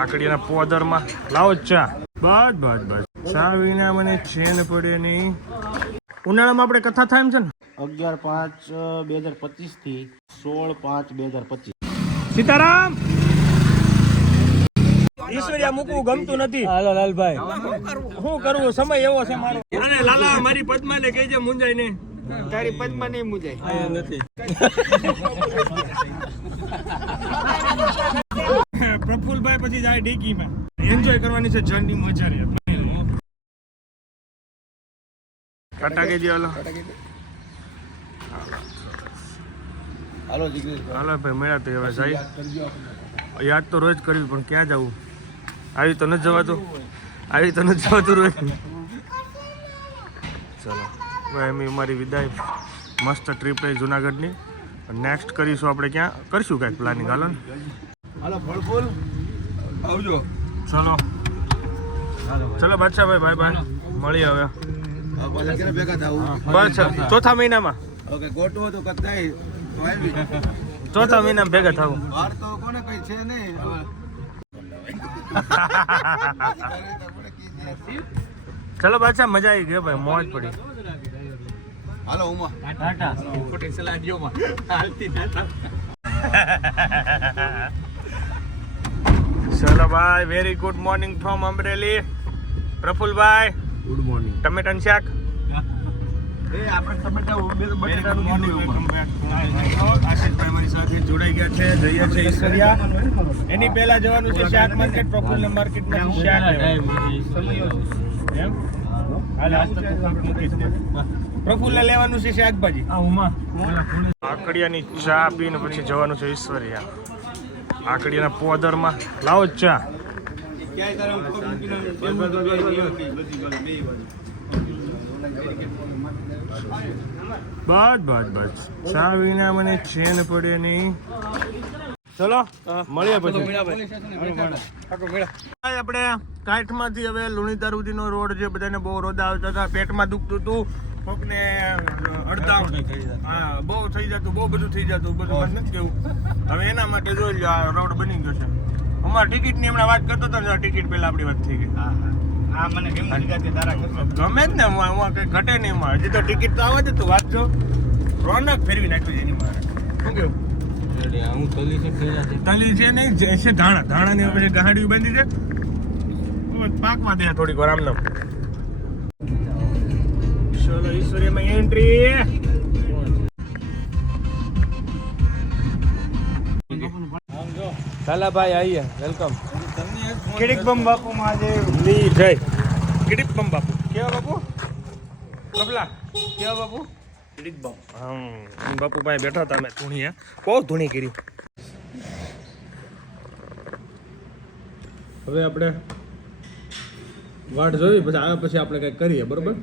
આકડીના પોદરમાં લાવો ચા. બસ બસ બસ, ચા વિના મને ચેન પડે નહીં. ઉનાળામાં આપણે કથા થાય એમ છે ને. 11/5/2025 થી 16/5/2025. સીતારામ. ઈશ્વરિયા મૂકવું ગમતું નથી. હાલો લાલભાઈ, શું કરવું, સમય એવો છે મારો. અને લાલા મારી પદ્માને કહેજે મુંજાય નહીં. તારી પદ્મા નહીં મુજાય. આયા નથી. પ્રફુલભાઈ પછી જાય ડીકીમાં. એન્જોય કરવાની છે જર્ની, મજા રે. ટાટા કેજી હાલો. હાલો જીગ્નેશ હાલો ભાઈ, મેળા તો હવે જાય. યાદ તો રોજ કરવી, પણ ક્યાં જવું? આવી તો નથી જવાતું, આવી તો નથી જવાતું રોજ. ચલો ભાઈ, એમ અમારી વિદાય. મસ્ત ટ્રીપ રહી જુનાગઢની. નેક્સ્ટ કરીશું આપણે, ક્યાં કરીશું કાંઈક પ્લાનિંગ. હાલો ને. હાલો ફળફૂલ આવજો. ચલો ચલો બાદશાહભાઈ, બાય બાય. મળીએ હવે ભેગા થાવું. બસ ચોથા મહિનામાં. ઓકે, ગોઠવો તો કતાઈ તો આવી. ચોથા મહિનામાં ભેગા થવું. વાર તો કોને કઈ છે નહીં. ચલો બાદશાહ, મજા આવી ગઈ ભાઈ, મોજ પડી. હાલો ઉમા. ટાટા ખોટી સલાહ દ્યો માં હાલતી ટાટા. ચલો ભાઈ, very good morning from Amreli. પ્રફુલભાઈ, ગુડ મોર્નિંગ. ટમેટાનું શાક. એ આપણે ટમેટા બટેટાનું કીધું. આશીષભાઈ મારી સાથે જોડાઈ ગયા છે. જઈએ છે ઈશ્વરિયા. એની પહેલા જવાનું છે શાક માર્કેટ. પ્રફુલના માર્કેટમાં શાક એમ. હાલ આજ તો તું મૂકીશ ને. પ્રફુલને લેવાનું છે શાકભાજી. આકડિયાની ચા પીને પછી જવાનું છે ઈશ્વરિયા. આકડિયાના પોદરમાં લાવો ચા. બસ બસ બસ, ચા વિના મને ચેન પડે નહીં. ચલો મળીએ પછી. આપણે કાંઠમાંથી હવે લુણીધર સુધીનો રોડ છે, બધાને બહુ રોદા આવતા હતા, પેટમાં દુખતું હતું, કોકને અડધા હા બહુ થઈ જતું, બહુ બધું થઈ જતું, બધું મને નથી કેવું. હવે એના માટે જોઈ લો, આ રોડ બની ગયો છે. અમારા ટિકિટની હમણાં વાત કરતો હતો ને, ટિકિટ પહેલા આપણી વાત થઈ ગઈ. આ મને કેમ તારા ગમે જ ને, કઈ ઘટે નહીં એમાં. હજી તો ટિકિટ તો આવે જ તું વાત જો. રોનક ફેરવી નાખ્યું છે એની મારે. શું કેવું? હું તલી છે તલી છે નહીં, જે છે ધાણા. ધાણાની પછી ગાંડી બાંધી છે, પાકમાં દે થોડીક વાર આમ. ચલો ઈશ્વરીમાં એન્ટ્રી. કાલાભાઈ આવીએ, વેલકમ. કિડીક બમ બાપુ મહાદેવ. લી જય કિડીક બમ બાપુ. કેવા બાપુ? કપલા કેવા બાપુ? કિડીક બમ. બાપુ ભાઈ બેઠા હતા, અમે ધૂણી બહુ ધૂણી કરી. હવે આપણે વાટ જોઈ, પછી આવ્યા પછી આપણે કંઈક કરીએ, બરોબર?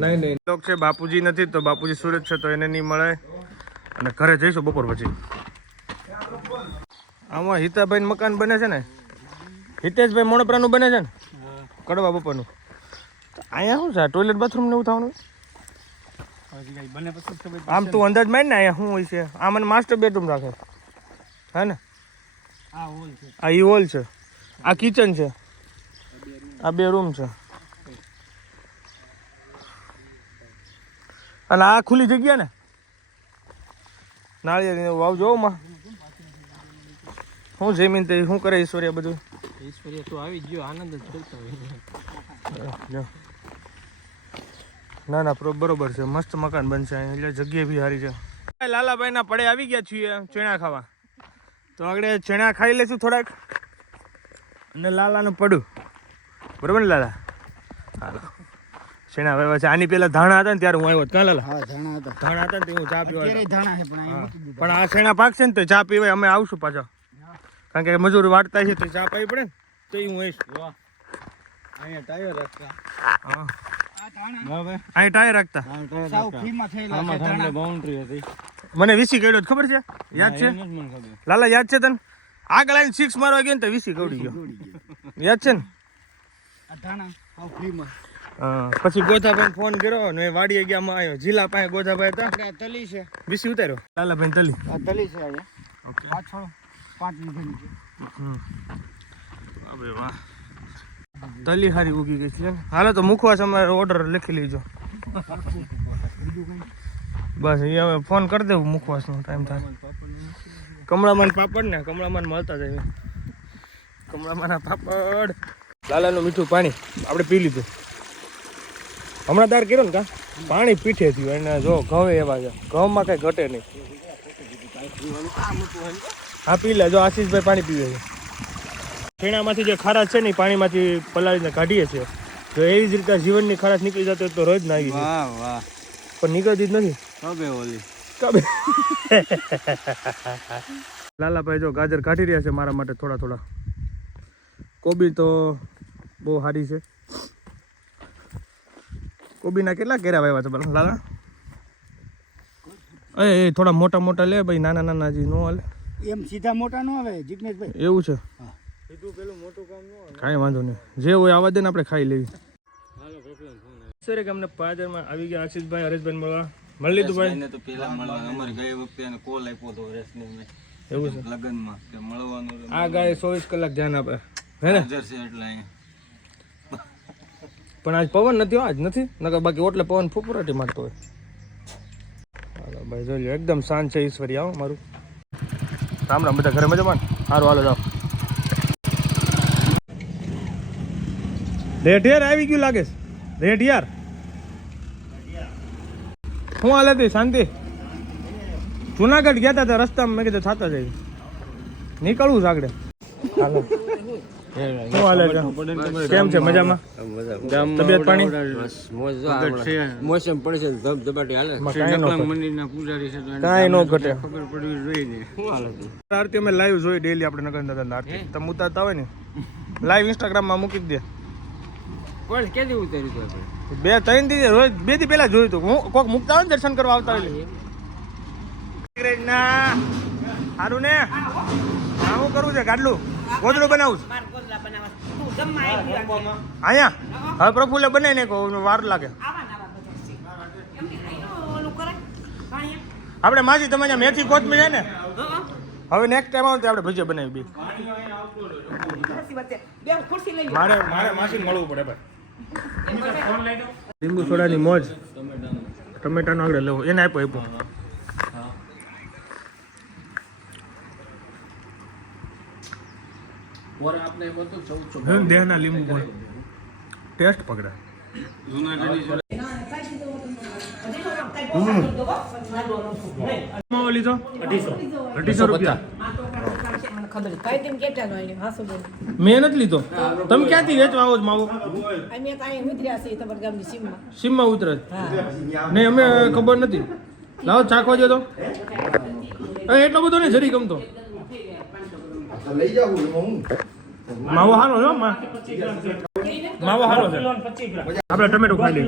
નહીં નહીં, લોક છે બાપુજી નથી તો બાપુજી સુરત છે તો એને નહીં મળે, અને ઘરે જઈશું બપોર પછી. આમાં હિતાભાઈ મકાન બને છે ને, હિતેશભાઈ મોણપરાનું બને છે ને, કડવા બપોરનું. અહીંયા શું છે, ટોયલેટ બાથરૂમ ને એવું થવાનું? આમ તું અંદાજ માર ને, અહીંયા શું હોય છે? આ મને માસ્ટર બેડરૂમ રાખે હે ને? આ ઈ હોલ છે, આ કિચન છે, આ 2 રૂમ છે, અને આ ખુલ્લી જગ્યા ને, નાળિયેર વાવ જોવો માં. શું જમીન તે શું કરે ઈશ્વરિયા બધું? ઈશ્વરીય તો આવી ગયો, આનંદ જ કરતો હોય. ના ના બરોબર છે, મસ્ત મકાન બનશે એટલે જગ્યા બી સારી છે. લાલાભાઈ ના પડે આવી ગયા છીએ ચણા ખાવા, તો આગળ ચણા ખાઈ લેશું થોડાક, અને લાલાનું પડું, બરોબર ને લાલા? હાલો ચણા હવે છે. આની પેલા ધાણા હતા ને ત્યારે હું આવ્યો કાં લાલા? હા ધાણા હતા. ધાણા હતા ને તે હું ચા પીવા. ધાણા છે પણ આ ચણા પાકશે ને તો ચા પીવાય, અમે આવશું પાછા, કારણ કે મજૂર વાટતા છે તો ચા પાવી પડે ને, તો હું આવીશ. અહીંયા ટાયર રાખતા. હા અહીં ટાયર રાખતા. બાઉન્ડ્રી હતી. મને વીસી ગયો ખબર છે, યાદ છે લાલા? યાદ છે તને? આગળ આવીને 6 મારવા ગયો ને તો વીસી ગવડી ગયો, યાદ છે ને? પછી ગોધાભાઈ ફોન કર્યો ને વાડીએ ગયા, માં આવ્યો જીલા પાસે ગોધાભાઈ હતા, તલી છે, વીસી ઉતાર્યો લાલાભાઈ તલી. તલી છે. ઓકે 5 વીઘાની છે. હવે વાહ તલી હારી ઉગી ગઈ છે હાલો તો મુખવાસ અમારે ઓર્ડર લખી લેજો બસ એ હવે ફોન કરી દેવું મુખવાસનો ટાઈમ થાય કમળામાન પાપડ ને કમળામાન મળતા જાય કમળામાના પાપડ લાલાનું મીઠું પાણી આપણે પી લીધું હમણાં દાર કર્યો ને કા પાણી પીઠે થયું એને જો ઘઉં એવા છે ઘઉંમાં કઈ ઘટે નહીં હા પી લે જો આશીષભાઈ પાણી પીવે છે પીણામાંથી જે ખારાશ છે ને પાણીમાંથી પલાળીને કાઢીએ છીએ જો એવી જ રીતે જીવનની ખારાશ નીકળી જતી હોય તો રોજ ના આવી વાહ વાહ પણ નીકળતી જ નથી કબે ઓલી કબે લાલાભાઈ જો ગાજર કાઢી રહ્યા છે મારા માટે થોડા થોડા કોબી તો બહુ સારી છે કોબીના કેટલા કેરા વાવ્યા છે બરાબર લાલા એ થોડા મોટા મોટા લે ભાઈ નાના નાના હજી નો હાલે એમ સીધા મોટા નો આવે જિગ્નેશભાઈ એવું છે સીધું પેલું મોટું કામ ન હોય કાંઈ વાંધો નહીં જે હોય આવા દે ને આપણે ખાઈ લેવી સર કે અમને 5000 આવી ગયા આશીષભાઈ હરેશભાઈ મળવા મળી લીધું ભાઈ એને તો પેલા મળવા અમારે ગઈ વખતે એને કોલ આપ્યો હતો રેસને મેં એવું છે લગનમાં કે મળવાનું આ ગાય 24 કલાક ધ્યાન આપે હે ને હાજર છે એટલે અહીંયા પણ આજ પવન નથી હો, આજ નથી નકર બાકી ઓટલે પવન ફૂફરાટી મારતો હોય હાલો ભાઈ જોઈ લો એકદમ શાંત છે ઈશ્વરી આવો મારું રામ રામ બધા ઘરે મજામાં ને? સારું હાલો જાઓ રેઢિયાર આવી ગયું લાગે છે રેઢિયાર શું હાલે હતી શાંતિ જુનાગઢ ગયા હતા રસ્તામાં મેં કીધું થતા જાય નીકળવું છે આગળ હાલો શું હાલે છે કેમ છે મજામાં તબિયત પાણી મોસમ પડશે ધબધબાટી હાલે મંદિરના પૂજારી છે કાંઈ ન ઘટે ખબર પડવી જોઈએ ને શું હાલે આરતી અમે લાઈવ જોઈ ડેલી આપણે નગર દાદા આરતી તમે ઉતારતા હોય ને લાઈવ ઇન્સ્ટાગ્રામમાં મૂકી જ દે કોણ કેદી ઉતાર્યું હતું આપણે 2-3 દી રોજ 2 દી પહેલા જોયું હતું હું કોક મુકતા હોય ને દર્શન કરવા આવતા હોય સારું ને હું કરવું છે ગાડલું ગોદડું બનાવું છું અહીંયા હવે પ્રફુલ્લે બનાવી ને વાર લાગે આપણે માસી તમે અહીંયા મેથી કોથમી જાય ને હવે નેક્સ્ટ ટાઈમ આવે આપણે ભજીયા બનાવી બી મારે માસીને મળવું પડે ભાઈ લીંબુ સોડાની મોજ ટમેટાનો આગળ લેવો એને આપ્યો દેહના લીંબુ પણ ટેસ્ટ પકડે લીધો 250 રૂપિયા મેં નથી લીધો તમે ક્યાંથી વેચવા આવો છો માવો સીમમાં ઉતરે નહીં અમે ખબર નથી લાવો ચાખવા જો તો એટલો બધો નહીં જરી ગમતો માવો સારો છે માવો સારો છે આપણે ટમેટો ખાઈ લઈએ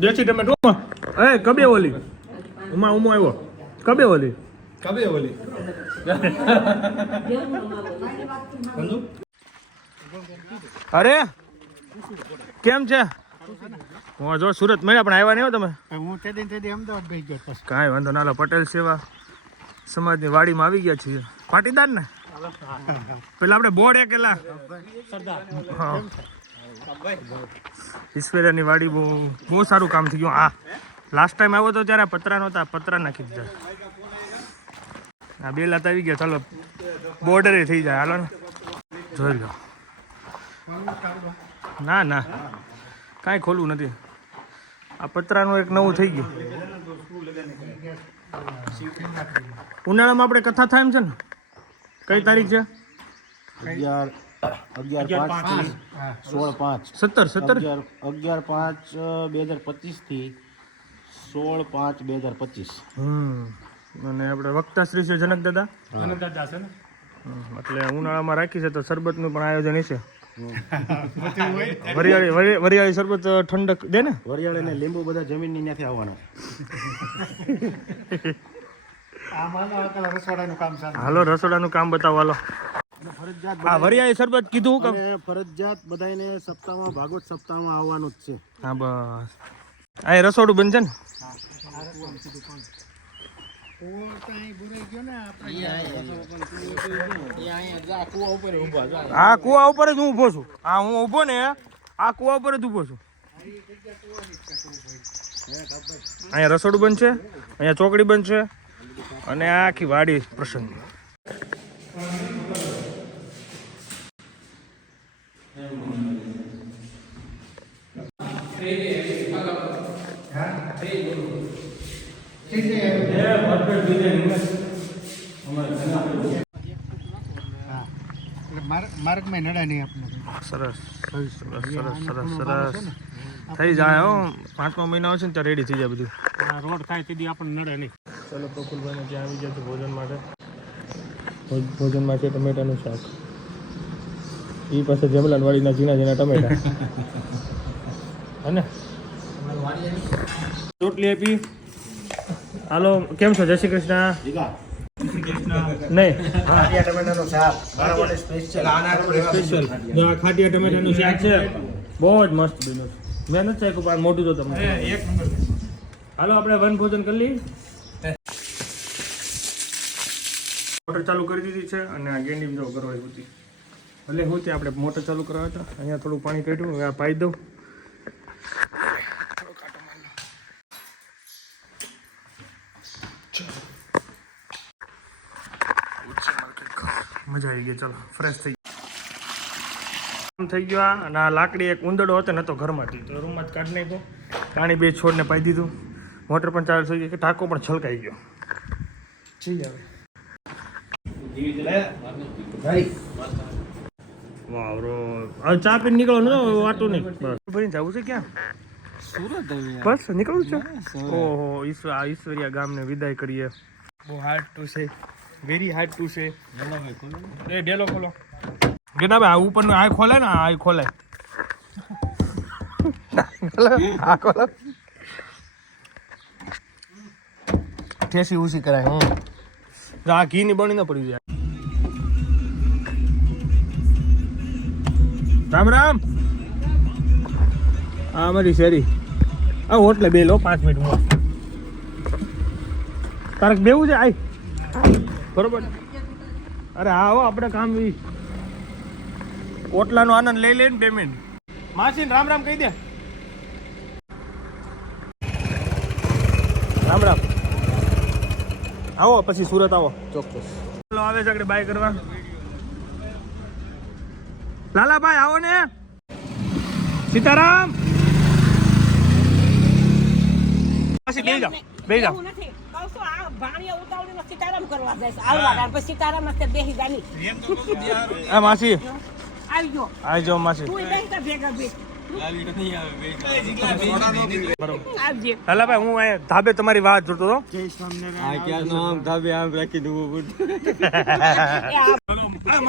દેશી ટમેટો એ કબે ઓલી ઉમા ઉમો આવ્યો કબે ઓલી અરે કેમ છે હું જો સુરત મળ્યા પણ આવ્યા નહીં હો તમે હું તે અમદાવાદ ગઈ ગયો પછી કાંઈ વાંધો ના પટેલ સેવા સમાજની વાડીમાં આવી ગયા છીએ પાટીદાર ને પેલા આપણે બોર્ડ એકેલા હા ઈશ્વરિયાની વાડી બહુ સારું કામ થઈ ગયું હા લાસ્ટ ટાઈમ આવ્યો તો ત્યારે પતરા નહોતા પતરા નાખી દીધા આ બે લાત આવી ગયા ચાલો બોર્ડરે થઈ જાય હાલો ને જોઈ લો ના ના કાંઈ ખોલવું નથી આ પતરાનું એક નવું થઈ ગયું ઉનાળામાં આપણે કથા થાય એમ છે ને કઈ તારીખ છે 11/5/2025 થી 16/5/2025 અને આપણે વક્તા શ્રી છે જનક દાદા છે ને એટલે ઉનાળામાં રાખી છે તો શરબતનું પણ આયોજન છે વરિયાળી શરબત ઠંડક દે ને વરિયાળી ને લીંબુ બધા જમીનની ત્યાંથી આવવાના હાલો રસોડાનું કામ બતાવો હાલો હા વરિયાળી શરબત કીધું કે ફરજિયાત બધાને સપ્તાહમાં ભાગવત સપ્તાહમાં આવવાનું જ છે હા બસ આ રસોડું બનશે ને આ કુવા ઉપર જ હું ઊભો છું. આ હું ઊભો ને આ કુવા ઉપર જ ઊભો છું. અહીંયા રસોડું બનશે, અહીંયા ચોકડી બનશે અને આ આખી વાડી પ્રસંગ. માર્ગમાં નડા નહીં આપણે. સરસ સરસ સરસ સરસ સરસ થઈ જાય હો. 5મા મહિના આવશે ને ત્યાં રેડી થઈ જાય બધું. આ રોડ થાય તેથી આપણને નડે નહીં. ચલો પ્રફુલભાઈને ત્યાં આવી ગયા છે ભોજન માટે. ભોજનમાં છે ટમેટાનું શાક. એ પાસે જમલાન વાડીના ઝીણા ઝીણા ટમેટા હે રોટલી આપી. હાલો કેમ છો? જય શ્રી કૃષ્ણ. નહીં ટમેટાનું શાક સ્પેશિયલ. જો આ ખાટિયા ટમેટાનું શાક છે, બહુ જ મસ્ત બન્યું. મેં નથી ચાખ્યું પણ મોટું તો તમને એક નંબર. હાલો આપણે વન ભોજન કરી લઈએ. મોટર ચાલુ કરી દીધી છે અને આ ગેંડી જો કરવાની હતી એટલે હું ત્યાં આપણે મોટર ચાલુ કરવા હતા. અહીંયા થોડું પાણી કાઢ્યું, હવે આ પાઈ દઉં. મજા આવી ગઈ. ચલો ફ્રેશ થઈ થઈ ગયો. અને આ લાકડી એક ઉંદરડો હતો ને તો ઘરમાંથી તો રૂમમાં જ કાઢી નાખ્યો. પાણી 2 છોડને પાઈ દીધું. મોટર પણ ચાલુ થઈ ગઈ, ટાંકો પણ છલકાઈ ગયો. ઠીક હવે વાહ રો હવે ચા પીને નીકળવાનું તો વાતું નહીં. બસ ભાઈ જવું છે ક્યાં? સુરત બસ નીકળવું છે. ઓહો ઈશ્વરિયા ગામને વિદાય કરીએ. બહુ hard to say, very hard to say. એ ડેલો ખોલો ગેના ભાઈ. આ ઉપરનો આ ખોલાય ને, આ ખોલાય. આ ખોલો ઠેસી ઉસી કરાય. હું આ ઘી ની બની ન પડી જાય. રામ રામ. આ અમારી શેરી. આ હોટલે બે લો 5 મિનિટ. તારક બેવું છે આય બરોબર. અરે હા હો આપણે કામ ઓટલાનો આનંદ લઈ લઈને 2 મિનિટ. માસીને રામ રામ કહી દે. રામ રામ. આવો પછી સુરત આવો ચોક્કસ. ચાલો આવે છે આપણે બાય કરવા. લાલાભાઈ આવો ને. સીતારામ. પછી બે જાઓ બે જાઓ. હા માસી આવી જાઓ માસી. લાલાભાઈ હું અહીંયા ધાબે તમારી વાત જોતો હતો.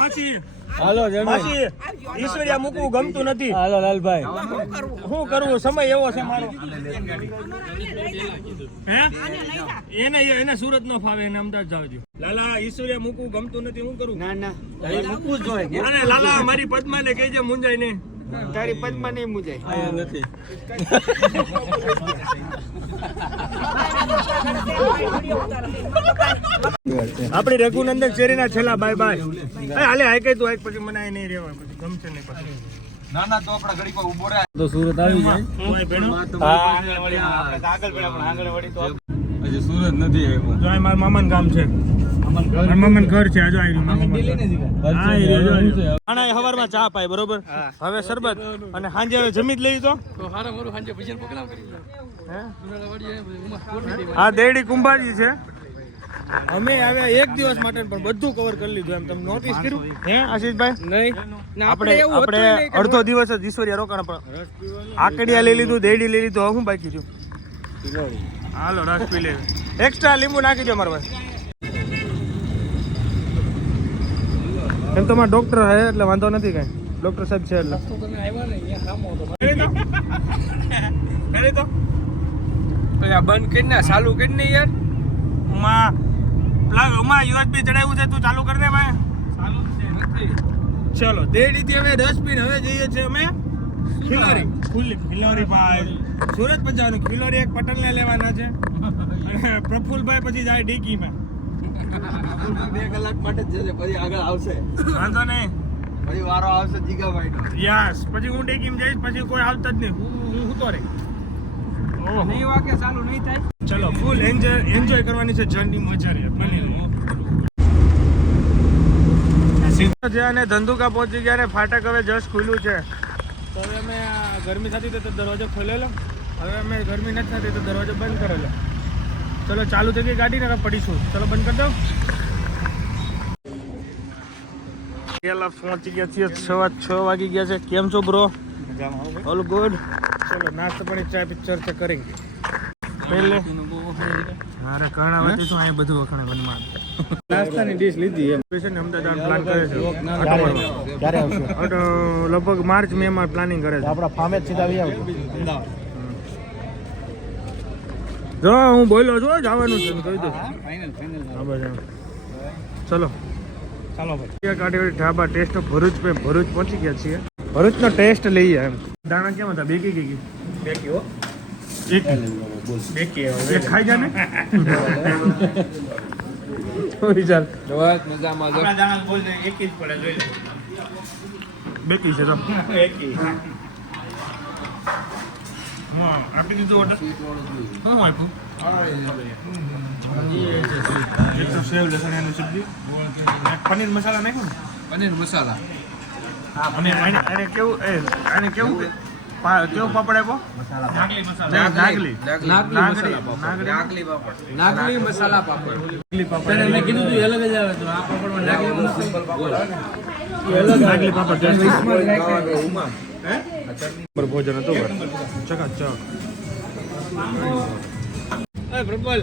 માસી હાલો માસી ઈશ્વરિયા મૂકવું ગમતું નથી. હાલો લાલભાઈ શું કરવું, સમય એવો છે મારો. હે એને સુરત નો ફાવે, એને અમદાવાદ જવા દો. લાલા ઈશ્વરિયા મૂકવું ગમતું નથી, શું કરું? ના ના મૂકવું જ જોઈએ. અને લાલા મારી પદ્મા ને કહેજે મુંજાય નહીં. તારી પદ્મા નહીં મુંજાય નથી. આપડી રઘુનંદન શેરીના છેલ્લા બાય બાય. હાલે હાય કઈ તું આય પછી મને નહીં રહેવા, પછી ગમશે નહીં પછી. ના ના તો આપડા ઘડી પર ઉભો રહે તો સુરત આવી જાય. હજી સુરત નથી આવ્યો. જો આ મારા મામાનું ગામ છે. મામાનું ઘર છે. આજો આવી રહ્યું. હવારમાં ચા પાય બરોબર. હવે શરબત અને સાંજે હવે જમી જ લઈ તો આ દેડી કુંભારજી છે. અમે આવ્યા 1 દિવસ માટે પણ બધું કવર કરી લીધું. એમ તમે નોટિસ કર્યું હે આશીષભાઈ? નહીં આપણે અડધો દિવસ જ ઈશ્વરિયા રોકાણ પણ આકડિયા લઈ લીધું, દેડી લઈ લીધું. હવે શું બાકી રહ્યું? હાલો રસ પી લે. એક્સ્ટ્રા લીંબુ નાખી દો મારા ભાઈ. એમ તો મારા ડોક્ટર હે એટલે વાંધો નથી કઈ. ડોક્ટર સાહેબ છે એટલે બંધ કરીને ચાલુ કરીને યાર. યુએસબી ચડાવ્યું છે, તું ચાલુ કરી દે ભાઈ. ચલો દેડી થી અમે 10 પીને હવે જઈએ છીએ અમે ખિલારી. ખિલારી ભાઈ સુરત પણ જવાનું. ખિલોરી એક પટેલને લેવાના છે અને પ્રફુલભાઈ પછી જાય ડીકીમાં. 2 કલાક માટે જ જશે, પછી આગળ આવશે. વાંધો નહીં. પછી વારો આવશે જીગાભાઈનો. યસ, પછી હું ડીકીમાં જઈશ, પછી કોઈ આવતા જ નહીં. હું તો રે. ઓહો, નહીં વાગે ચાલુ નહીં થાય. ચલો ફૂલ એન્જોય કરવાની છે જર્ની. મજા રે બની રહી. સીધો છે અને ધંધુકા પહોંચી ગયા ને ફાટક હવે જસ્ટ ખુલ્લું છે. તો હવે અમે ગરમી થતી હતી તો દરવાજો ખોલેલો. હવે અમે ગરમી નથી થતી તો દરવાજો બંધ કરેલો. ચલો ચાલુ થઈ ગઈ ગાડી ને હવે પડીશું. ચલો બંધ કરી દઉં. પેલા પહોંચી ગયા છીએ. 6:15 વાગી ગયા છે. કેમ છો બ્રો? All good. ચલો નાસ્તો પાણી ચા પિક્ચર છે કરેંગે પહેલે. અરે કર્ણાવતી શું અહીંયા બધું વખણે બનવા નાસ્તાની ડીશ લીધી એમ છે ને. અમદાવાદ પ્લાન કરે છે. ક્યારે આવશે? લગભગ માર્ચ મે માં પ્લાનિંગ કરે છે. આપણા ફામે જ સીધા આવી આવજો. જો હું બોલ્યો છું જવાનું છે કહી દઉં. હા બસ ચલો ચાલો ભાઈ. કાઢી ઢાબા ટેસ્ટ ઓફ ભરૂચ પે ભરૂચ પહોંચી ગયા છીએ. ભરૂચનો ટેસ્ટ લઈએ એમ. દાણા કેમ હતા? બેકી ગઈ બેકી હો. એક બેકી એક ખાઈ જા ને. ચાલ બસ મજામાં જો. આપણા દાણા બોલ દે એક જ પડે જોઈ લે. બેકી છે તો એકી. હા આપી દીધું ઓર્ડર. શું આપ્યું? એક તો સેવ લસણ એની સબ્જી, એક પનીર મસાલા નાખ્યો ને. પનીર મસાલા. અને આને કેવું કેવું પાપડ આપ્યો? નાગલી મસાલા. નાગલી નાગલી મસાલા પાપડ. પાપડ મેં કીધું તું અલગ જ આવે તો આ પાપડમાં નાગલી મસાલા. નાગલી પાપડ પર ભોજન હતું ચકાચક. પ્રબલ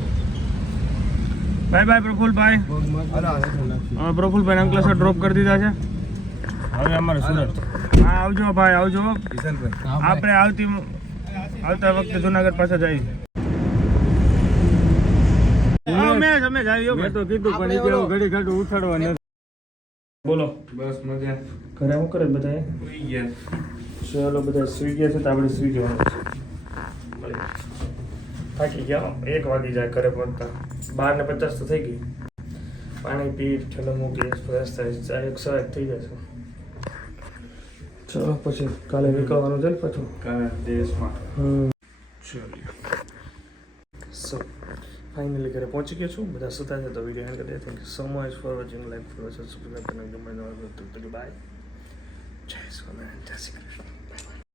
બાય બાય પ્રફુલભાઈ. પ્રફુલભાઈ અંકલેશ્વર ડ્રોપ કરી દીધા છે. હવે અમારે સુરત. હા આવજો ભાઈ આવજો. આપણે આવતા વખતે જુનાગઢ પાછા જઈએ. અમે જઈએ. મેં તો કીધું પણ ઘડી ઘડી ઉઠાડવા નથી. બોલો બસ મજા. ઘરે શું કરે બધા? ચલો બધા સુઈ ગયા છે તો આપણે સુઈ જવાનું છે. થાકી ગયા. 1 વાગી જાય ઘરે પહોંચતા. 12:50 તો થઈ ગઈ. પાણી પી ઠંડુ મૂકી ફ્રેશ થાય 101 થઈ જશે. ચલો પછી કાલે નીકળવાનું છે ને પાછું દેશમાં. ચલો સો ફાઇનલી ઘરે પહોંચી ગયો છું. બધા સુતા છે તો વિડીયો એન્ડ કરી દે. Thank you so much for watching. Like for watching subscribe કરવાનું બાય. જય સ્વામિનારાયણ. જય શ્રી કૃષ્ણ.